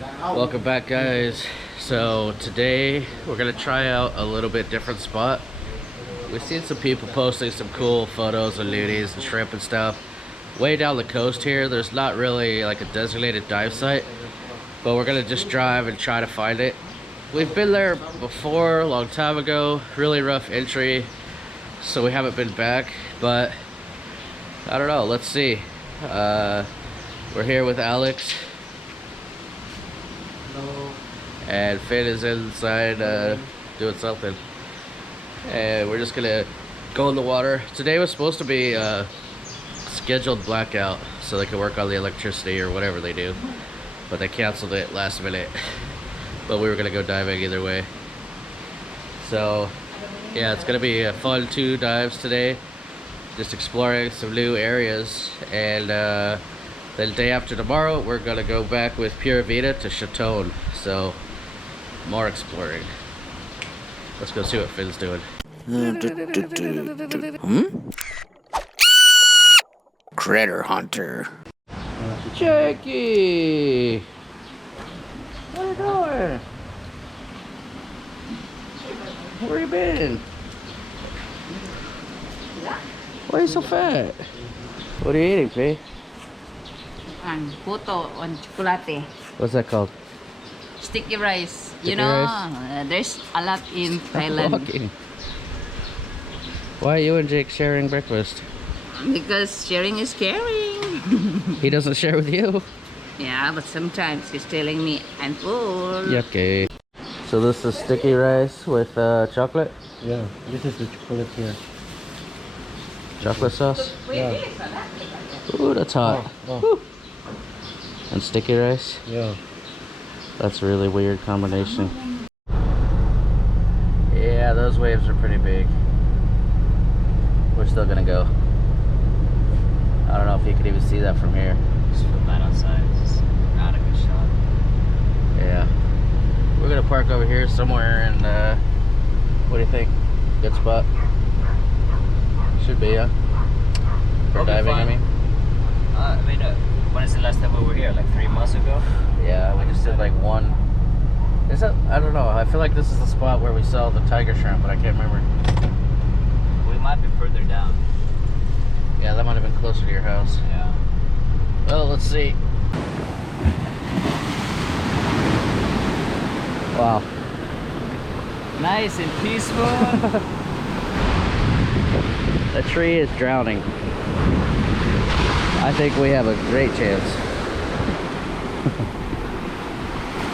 Welcome back, guys. So today we're gonna try out a little bit different spot. We've seen some people posting some cool photos of loonies and shrimp and stuff way down the coast here. There's not really like a designated dive site, but we're gonna just drive and try to find it. We've been there before a long time ago, really rough entry, so we haven't been back, but I don't know, let's see. We're here with Alex. Hello. And Finn is inside doing something. And we're just gonna go in the water. Today was supposed to be a scheduled blackout so they could work on the electricity or whatever they do, but they canceled it last minute. But we were gonna go diving either way. So yeah, it's gonna be a fun 2 dives today, just exploring some new areas. And the day after tomorrow we're gonna go back with Pura Vida to Chateau, so more exploring. Let's go see what Finn's doing. Critter hunter. Jackie! What are you doing? Where you been? Why are you so fat? What are you eating, P? Puto on chocolate. What's that called? Sticky rice. Sticky you know, rice? There's a lot in Thailand. Walking. Why are you and Jake sharing breakfast? Because sharing is caring. He doesn't share with you? Yeah, but sometimes he's telling me I'm full. Yucky. So this is sticky rice with chocolate? Yeah, this is the chocolate here. Chocolate sauce? Yeah. Ooh, that's hot. Oh. And sticky rice? Yeah. That's a really weird combination. Yeah, those waves are pretty big. We're still gonna go. I don't know if you could even see that from here. Just from that outside, it's just not a good shot. Yeah. We're gonna park over here somewhere and what do you think? Good spot? Should be, yeah. For diving, I mean. When is the last time we were here? Like 3 months ago? Yeah, we just did like one. Is that? I don't know. I feel like this is the spot where we saw the tiger shrimp, but I can't remember. We might be further down. Yeah, that might have been closer to your house. Yeah. Well, let's see. Wow. Nice and peaceful. The tree is drowning. I think we have a great chance.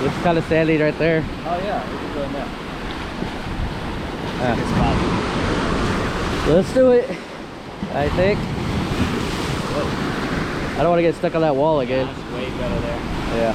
Looks kind of sandy right there. Oh yeah, we can go in there. Let's do it. I think. I don't want to get stuck on that wall again. That's way better there. Yeah.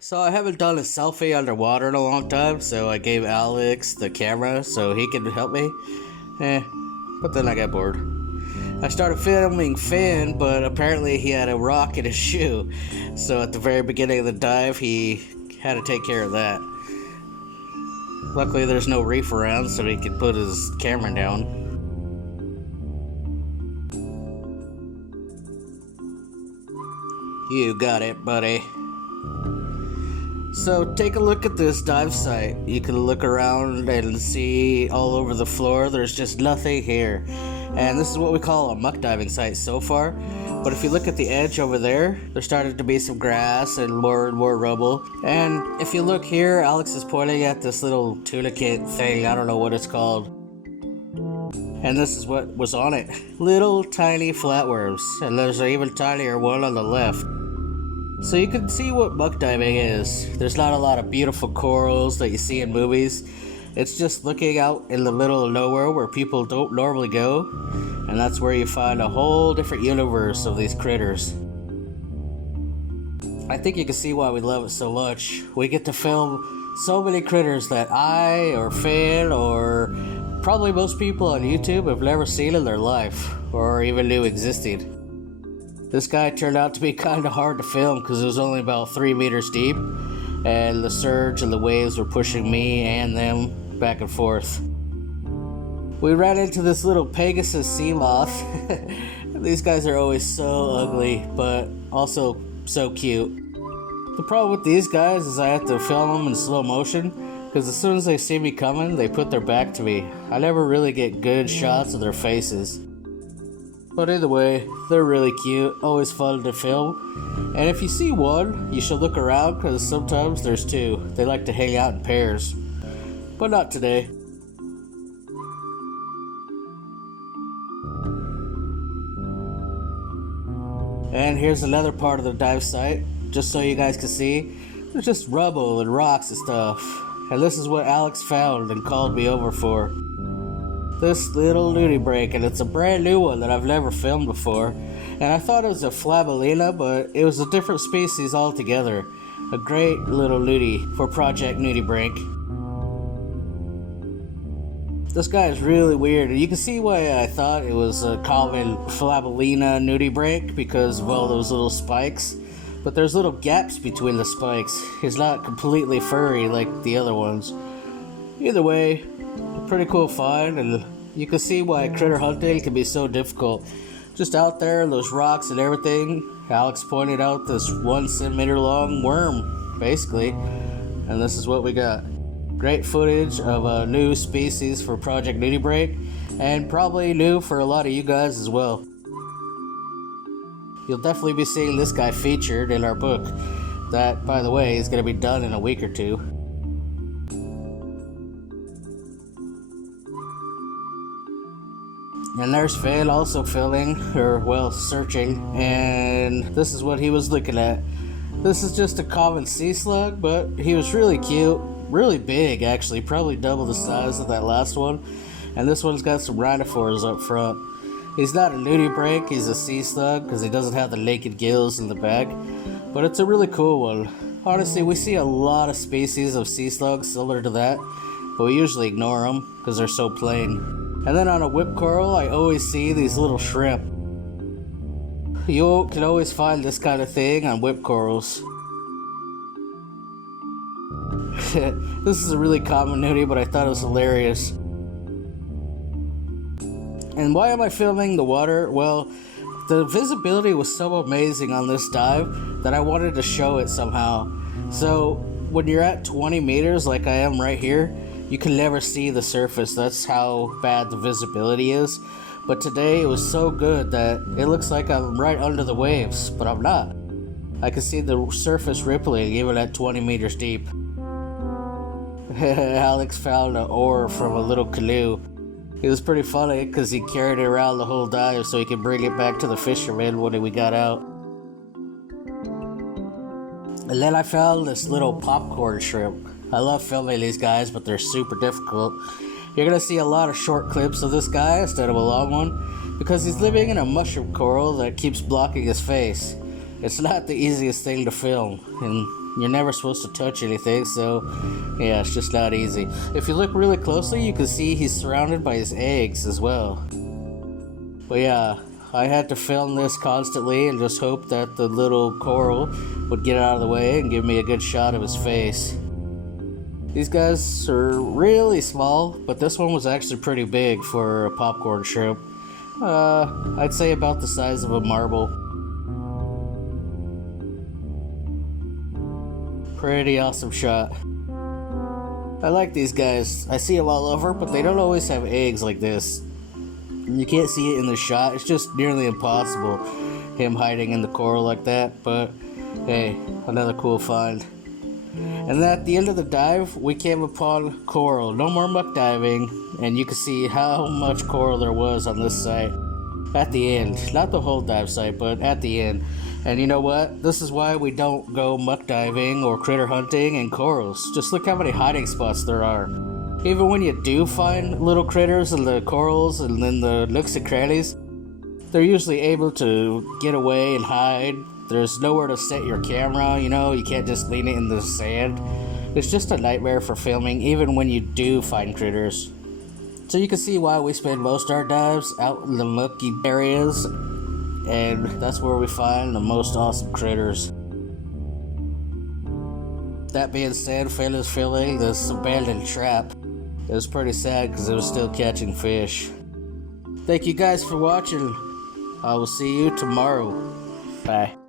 So I haven't done a selfie underwater in a long time, so I gave Alex the camera so he could help me. But then I got bored. I started filming Finn, but apparently he had a rock in his shoe. So at the very beginning of the dive, he had to take care of that. Luckily there's no reef around, so he could put his camera down. You got it, buddy. So take a look at this dive site. You can look around and see all over the floor. There's just nothing here. And this is what we call a muck diving site so far. But if you look at the edge over there, there's starting to be some grass and more rubble. And if you look here, Alex is pointing at this little tunicate thing. I don't know what it's called. And this is what was on it. Little tiny flatworms. And there's an even tinier one on the left. So you can see what muck diving is. There's not a lot of beautiful corals that you see in movies. It's just looking out in the middle of nowhere where people don't normally go. And that's where you find a whole different universe of these critters. I think you can see why we love it so much. We get to film so many critters that I or Finn or probably most people on YouTube have never seen in their life or even knew existed. This guy turned out to be kind of hard to film because it was only about 3 meters deep, and the surge and the waves were pushing me and them back and forth. We ran into this little Pegasus sea moth. These guys are always so ugly, but also So cute. The problem with these guys is I have to film them in slow motion, because as soon as they see me coming, they put their back to me. I never really get good shots of their faces. But either way, they're really cute, always fun to film. And if you see one, you should look around, because sometimes there's two. They like to hang out in pairs. But not today. And here's another part of the dive site, just so you guys can see. There's just rubble and rocks and stuff. And this is what Alex found and called me over for. This little nudie break, and it's a brand new one that I've never filmed before. And I thought it was a flamboyant, but it was a different species altogether. A great little nudie for Project Nudie Break. This guy is really weird, and you can see why I thought it was a common flamboyant nudie break, because of all those little spikes. But there's little gaps between the spikes. He's not completely furry like the other ones. Either way, a pretty cool find, and you can see why critter hunting can be so difficult. Just out there, those rocks and everything, Alex pointed out this 1 centimeter long worm, basically. And this is what we got. Great footage of a new species for Project Nudie Break, and probably new for a lot of you guys as well. You'll definitely be seeing this guy featured in our book. That, by the way, is going to be done in a week or two. And there's Finn also filming, or well, searching, and this is what he was looking at. This is just a common sea slug, but he was really cute. Really big, actually, probably double the size of that last one. And this one's got some rhinophores up front. He's not a nudie break, he's a sea slug, because he doesn't have the naked gills in the back. But it's a really cool one. Honestly, we see a lot of species of sea slugs similar to that, but we usually ignore them, because they're so plain. And then on a whip coral, I always see these little shrimp. You can always find this kind of thing on whip corals. This is a really common nudie, but I thought it was hilarious. And why am I filming the water? Well, the visibility was so amazing on this dive that I wanted to show it somehow. So when you're at 20 meters like I am right here, you can never see the surface. That's how bad the visibility is. But today it was so good that it looks like I'm right under the waves, but I'm not. I can see the surface rippling even at 20 meters deep. Alex found an oar from a little canoe. It was pretty funny because he carried it around the whole dive so he could bring it back to the fishermen when we got out. And then I found this little popcorn shrimp. I love filming these guys, but they're super difficult. You're gonna see a lot of short clips of this guy instead of a long one because he's living in a mushroom coral that keeps blocking his face. It's not the easiest thing to film, and you're never supposed to touch anything, so yeah, it's just not easy. If you look really closely, you can see he's surrounded by his eggs as well. But yeah, I had to film this constantly and just hope that the little coral would get out of the way and give me a good shot of his face. These guys are really small, but this one was actually pretty big for a popcorn shrimp. I'd say about the size of a marble. Pretty awesome shot. I like these guys. I see them all over, but they don't always have eggs like this. You can't see it in the shot. It's just nearly impossible, him hiding in the coral like that. But hey, another cool find. And at the end of the dive, we came upon coral. No more muck diving, and you can see how much coral there was on this site. At the end. Not the whole dive site, but at the end. And you know what? This is why we don't go muck diving or critter hunting in corals. Just look how many hiding spots there are. Even when you do find little critters in the corals and in the nooks and crannies, they're usually able to get away and hide. There's nowhere to set your camera, you know, you can't just lean it in the sand. It's just a nightmare for filming, even when you do find critters. So you can see why we spend most of our dives out in the mucky areas, and that's where we find the most awesome critters. That being said, Finn is filming this abandoned trap. It was pretty sad because it was still catching fish. Thank you guys for watching. I will see you tomorrow. Bye.